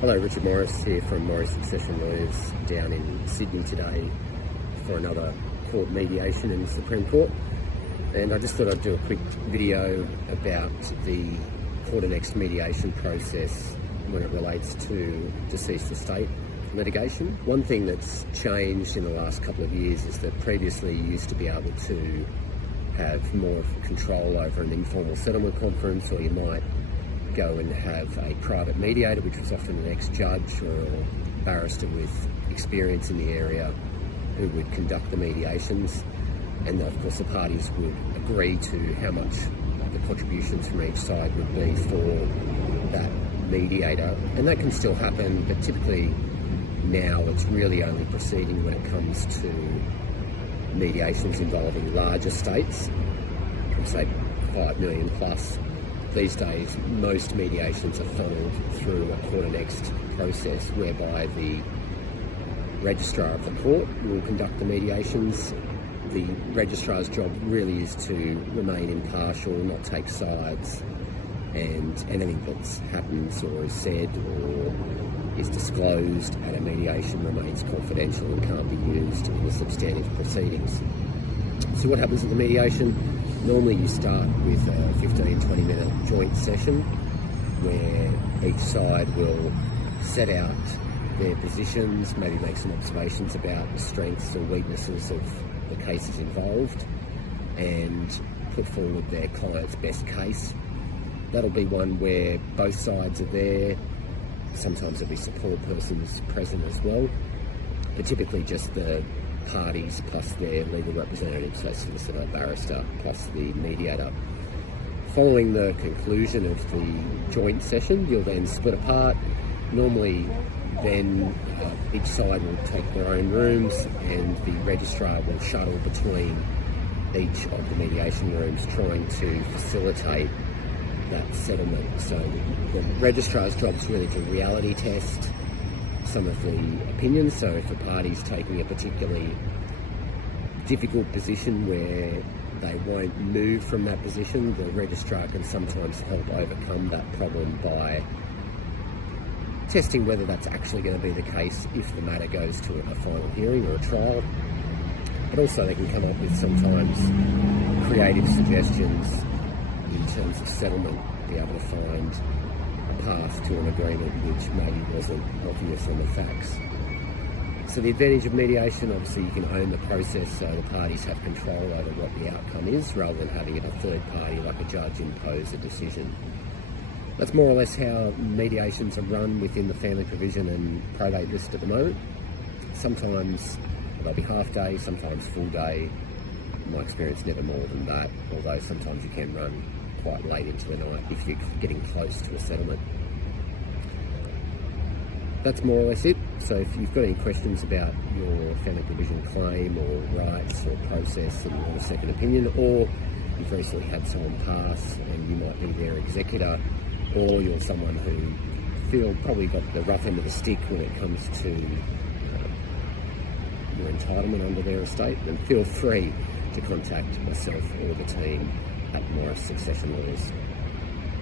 Hello, Richard Morris here from Morris Succession Lawyers down in Sydney today for another court mediation in the Supreme Court. And I just thought I'd do a quick video about the Court Annexed Mediation process when it relates to deceased estate litigation. One thing that's changed in the last couple of years is that previously you used to be able to have more control over an informal settlement conference, or you might go and have a private mediator, which was often an ex-judge or a barrister with experience in the area who would conduct the mediations. And of course the parties would agree to how much the contributions from each side would be for that mediator. And that can still happen, but typically now it's really only proceeding when it comes to mediations involving large estates, say 5 million plus. These days, most mediations are funneled through a court annexed process whereby the registrar of the court will conduct the mediations. The registrar's job really is to remain impartial, not take sides, and anything that happens or is said or is disclosed at a mediation remains confidential and can't be used in the substantive proceedings. So what happens at the mediation? Normally you start with a 15-20 minute joint session where each side will set out their positions, maybe make some observations about the strengths or weaknesses of the cases involved, and put forward their client's best case. That'll be one where both sides are there. Sometimes there'll be support persons present as well, but typically just the parties plus their legal representatives, so solicitor, barrister, plus the mediator. Following the conclusion of the joint session, you'll then split apart. Normally then each side will take their own rooms and the registrar will shuttle between each of the mediation rooms, trying to facilitate that settlement. So the registrar's job is really to reality test some of the opinions. So if a party's taking a particularly difficult position where they won't move from that position, the registrar can sometimes help overcome that problem by testing whether that's actually going to be the case if the matter goes to a final hearing or a trial. But also they can come up with sometimes creative suggestions in terms of settlement, be able to find a path to an agreement which maybe wasn't obvious on the facts. So the advantage of mediation, obviously you can own the process, so the parties have control over what the outcome is rather than having a third party like a judge impose a decision. That's more or less how mediations are run within the family provision and probate list at the moment. Sometimes they'll be half day, sometimes full day. In my experience, never more than that, although sometimes you can run quite late into the night if you're getting close to a settlement. That's more or less it. So if you've got any questions about your family provision claim or rights or process and you want a second opinion, or you've recently had someone pass and you might be their executor, or you're someone who feel probably got the rough end of the stick when it comes to your entitlement under their estate, then feel free to contact myself or the team at Morris Succession Lawyers.